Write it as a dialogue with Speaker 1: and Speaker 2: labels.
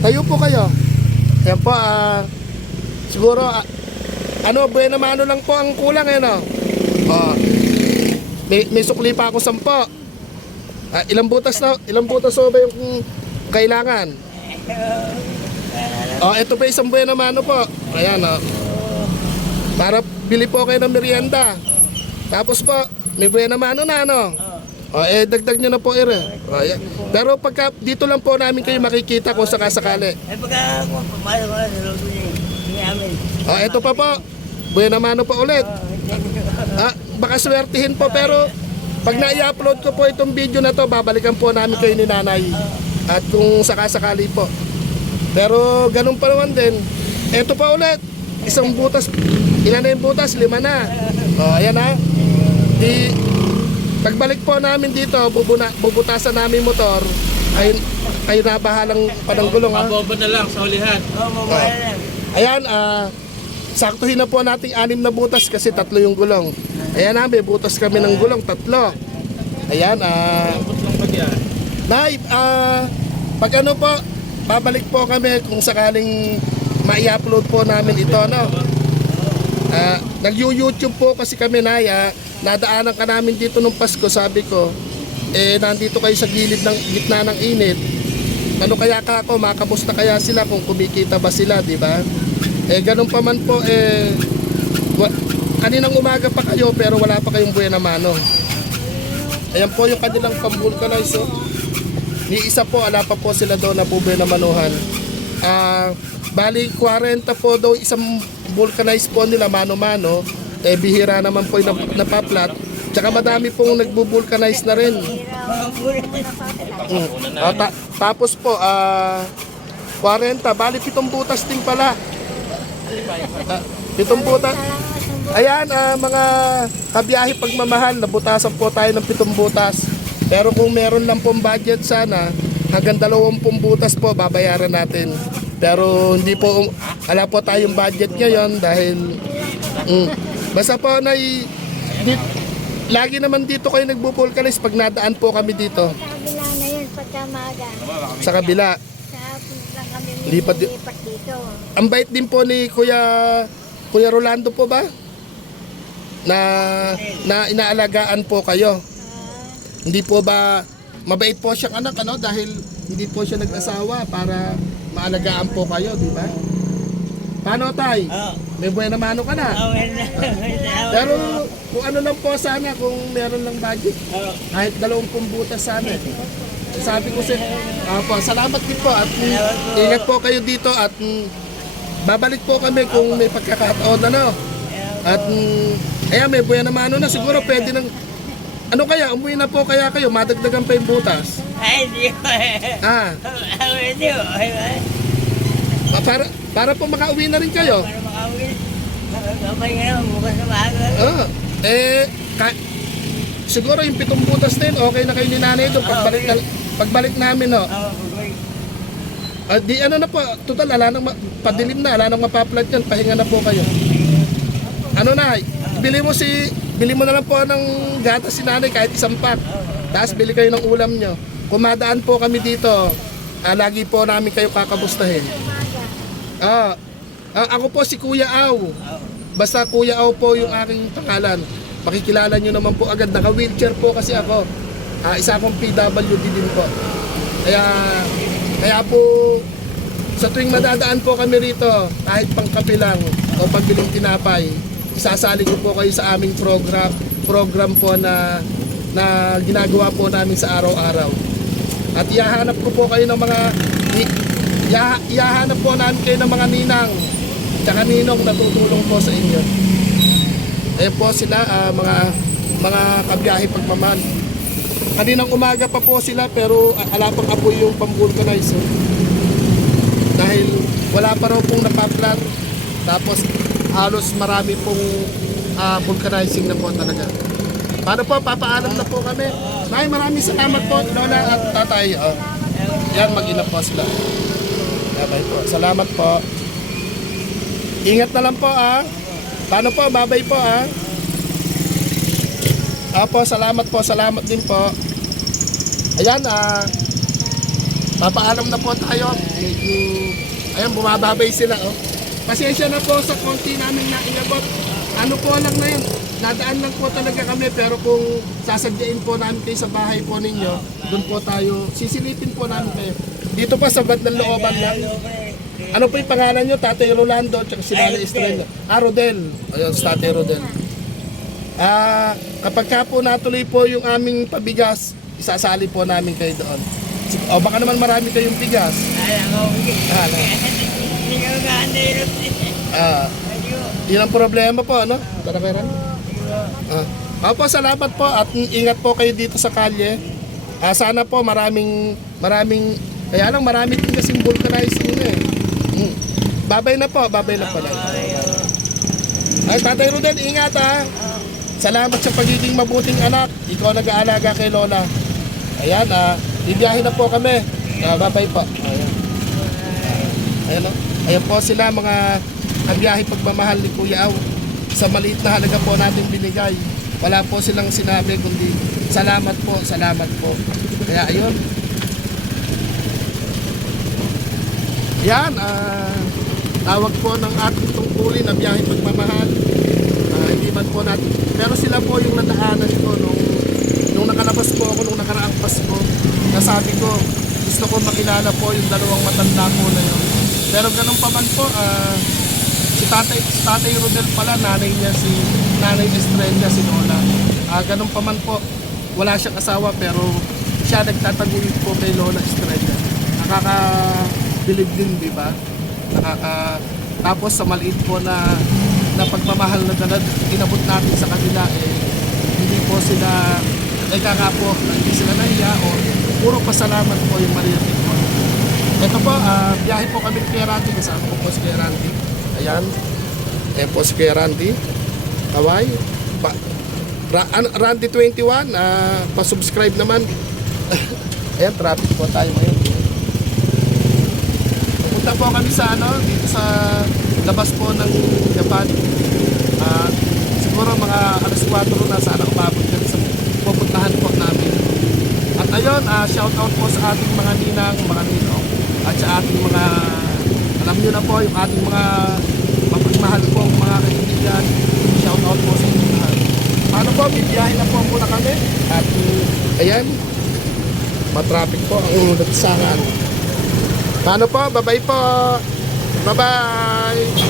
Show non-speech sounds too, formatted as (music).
Speaker 1: Tayo po kayo. Ayan po, ah, siguro, ah, ano, buena mano lang po ang kulang, eh, no? Oh, may, may sukli pa ako sampo. Ah, ilang butas na, ilang butas so ba yung kailangan? (laughs) Oh, ito pa isang buena mano po. Ayan, oh. Para bili po kayo ng merienda. Tapos po, may buena mano na, ano? O, eh, dagdag nyo na po, ere. O, ayan. Pero pagka, dito lang po namin kayo makikita kung sakasakali.
Speaker 2: Eh, pagka ako, papasok ko sa loob niya, hindi amin.
Speaker 1: O, eto pa po. Buena mano pa ulit. Ah, baka swertihin po, pero pag na-upload ko po itong video na to, babalikan po namin kayo ni nanay. At kung sakasakali po. Pero ganun pa naman din. Eto pa ulit. Isang butas. Ilan na yung butas? Lima na. O, ayan na. Di, pagbalik po namin dito, bubuna, bubutasan namin motor. Ay, kayo na bahalang pananggulong ha.
Speaker 3: Pabobo na lang sa ulihan.
Speaker 2: Oo, lang.
Speaker 1: Ayan, ah, saktuhin na po nating anim na butas kasi tatlo yung gulong. Ayan na, may butas kami ng gulong, tatlo. Ayan, ah. Nay, ah, pag ano po, babalik po kami kung sakaling ma-upload po namin ito, no? Ah, nag-YouTube po kasi kami, Nay, ah, nadaanan ka namin dito nung Pasko, sabi ko, eh, nandito kayo sa gilid ng gitna ng init. Ano kaya ka ako, makamusta kaya sila kung kumikita ba sila, di ba? Eh, ganun pa man po, eh, kaninang umaga pa kayo pero wala pa kayong buena mano. Ayan po yung kanilang pambulkanize. Oh. Ni isa po, ala pa po sila doon na bubuhay na manuhan. Ah, bali 40 po daw isang vulcanize po nila mano-mano. Eh bihira naman po yung nap- napaplat. Tsaka madami pong nagbubulkanize na rin. Mm. Ah, ta- tapos po, ah 40, bali pitong butas din pala. Ah, pitong butas. Ayan, ah, mga kabiyahe pagmamahal, nabutasan po tayo ng pitong butas. Pero kung meron lang pong budget sana, hanggang dalawampung butas po babayaran natin. Pero hindi po, wala po tayong budget ngayon dahil, mm, basta po na lagi naman dito kayo nagbubulkanis pag nadaan po kami dito
Speaker 4: Sa kabila na yun, pagka
Speaker 1: sa kabila.
Speaker 4: Sa lang kami
Speaker 1: Lipat
Speaker 4: lipat dito.
Speaker 1: Ang bait din po ni Kuya Kuya Rolando po ba? Na na inaalagaan po kayo.
Speaker 4: Ah,
Speaker 1: Hindi po ba mabait po siyang anak ano dahil hindi po siya nag-asawa para maalagaan po kayo, di ba? Paano tay?
Speaker 2: Oo.
Speaker 1: May buena mano ka na.
Speaker 2: Na.
Speaker 1: Pero kung ano lang po sana kung meron lang budget,
Speaker 2: Oo.
Speaker 1: kahit dalawampung butas sana. Sabi ko sa Apo, salamat din po at
Speaker 2: po.
Speaker 1: ingat po kayo dito at mm, babalik po kami kung may pagkakataon ano. At mm, ayan, may buena mano na siguro pwede nang ano kaya, umuwi na po kaya kayo, madagdagan pa yung butas.
Speaker 2: Ay, hindi ko.
Speaker 1: Ah,
Speaker 2: Ah, Hindi ko. Ay.
Speaker 1: pa- para, para po makauwi na rin kayo.
Speaker 2: Para makawin. Kapag nga, bukas na maaga.
Speaker 1: Ah, eh, ka, siguro yung pitong butas din, okay na kayo ni nanay doon. Pagbalik, na, pagbalik namin, no.
Speaker 2: Oo, pag-
Speaker 1: Ah, di ano na po, total, ala nang ma- padilim na, ala nang mapaplat yan, pahinga na po kayo. Ano na, bili mo si, bili mo na lang po ng gatas si nanay kahit isang pack. Tapos bili kayo ng ulam nyo. Kung madaan po kami dito, ah, lagi po namin kayo kakamustahin.
Speaker 4: umaga.
Speaker 1: Ah, ah, ako po si Kuya Aw. Basta Kuya Aw po yung aking pangalan. Makikilala nyo naman po agad. Naka-wheelchair po kasi ako. Ah, isa akong PWD din po. Kaya, kaya po, sa tuwing madadaan po kami rito, kahit pangkape lang o pagbiling tinapay, isasali ko po kayo sa aming program, program po na na ginagawa po namin sa araw-araw. At ihahanap ko po kayo ng mga ihahanap po namin kayo ng mga ninang tsaka ninong na tutulong po sa inyo. Ayan po sila ah, mga mga kabiyahe pagmamahal. Kaninang umaga pa po sila pero ah, ala pang apoy yung pambulkanize. oh. Dahil wala pa raw pong napaplan. Tapos halos marami pong ah, vulcanizing na po talaga. Paano po? Papaalam na po kami. Nay, maraming salamat po, Lola at Tatay. Oh. Yan, mag-ina po sila. Babay po. Salamat po. Ingat na lang po ah. Paano po? Babay po ah. Apo, salamat po. Salamat din po. Ayan ah. Papaalam na po tayo. Medyo, ayun, bumababay sila, oh. Pasensya na po sa konti namin na inabot. Ano po lang na yun. Nadaan lang po talaga kami pero kung sasadyain po namin kayo sa bahay po ninyo, doon po tayo, sisilipin po namin kayo. Dito pa sa band ng looban lang. Ano po yung pangalan nyo? Tatay Rolando at si Nanay Estrella. Ah, Rodel. Ayun, si Tatay Rodel. Ah, kapag ka po natuloy po yung aming pabigas, isasali po namin kayo doon. O baka naman marami kayong bigas.
Speaker 2: Alam ko, hindi.
Speaker 1: Ah?
Speaker 2: Hindi ka magkahandero.
Speaker 1: Ah, yun ang problema po, ano? Tara, Meron? Ah. Opo, salamat po at ingat po kayo dito sa kalye. Ah, sana po maraming maraming kaya lang marami din kasing vulcanizing na eh. Mm. Babay na po, babay na pala. Ay, Tatay Rudel, ingat ha. Salamat sa pagiging mabuting anak. Ikaw nag-aalaga kay Lola. Ayan, ah, bibiyahe na po kami. Ah, babay po. Ayan. Ayan, oh. Ayan po sila mga kabiyahe pagmamahal ni Kuya Aw. Sa maliit na halaga po natin binigay. Wala po silang sinabi kundi salamat po, salamat po. Kaya ayun. Yan, ah, tawag po ng ating tungkulin na biyahe pagmamahal. Ah, hindi man po natin. Pero sila po yung nadaanan ko nung, nung nakalabas po ako nung nakaraang Pasko. Nasabi ko, gusto ko makilala po yung dalawang matanda po na yun. Pero ganun pa man po, ah, si tatay, si tatay Rodel pala, nanay niya si nanay Estrella, si Lola. Ah, ganun pa man po, wala siyang asawa pero siya nagtataguyod po kay Lola Estrella. Nakaka-believe din, di ba? Nakaka... Tapos sa maliit po na, na pagmamahal na dalad, inabot natin sa kanila, eh, hindi po sila, nga po, hindi sila nahiya o puro pasalamat po yung maririnig. Ito po, ah, biyahe po kami Randy, kasama ko po si Randy. Ayan, Ayan po si Randy. Kaway. Pa, Ra, an- Randy 21, ah, pa-subscribe naman. (laughs) Ayan, traffic po tayo ngayon. Pupunta po kami sa ano, dito sa labas po ng Japan. At siguro mga alas 4 na sana umabot kami sa pupuntahan po namin. At ayun, ah, shout out po sa ating mga ninang, mga ninong, sa ating mga, alam nyo na po, yung ating mga mapagmahal po mga kaibigan. Shout out po sa inyo lahat. Paano po, bibiyahin na po muna kami. At ayan, matraffic po ang nagsangan. Paano po? Bye-bye po. Bye-bye.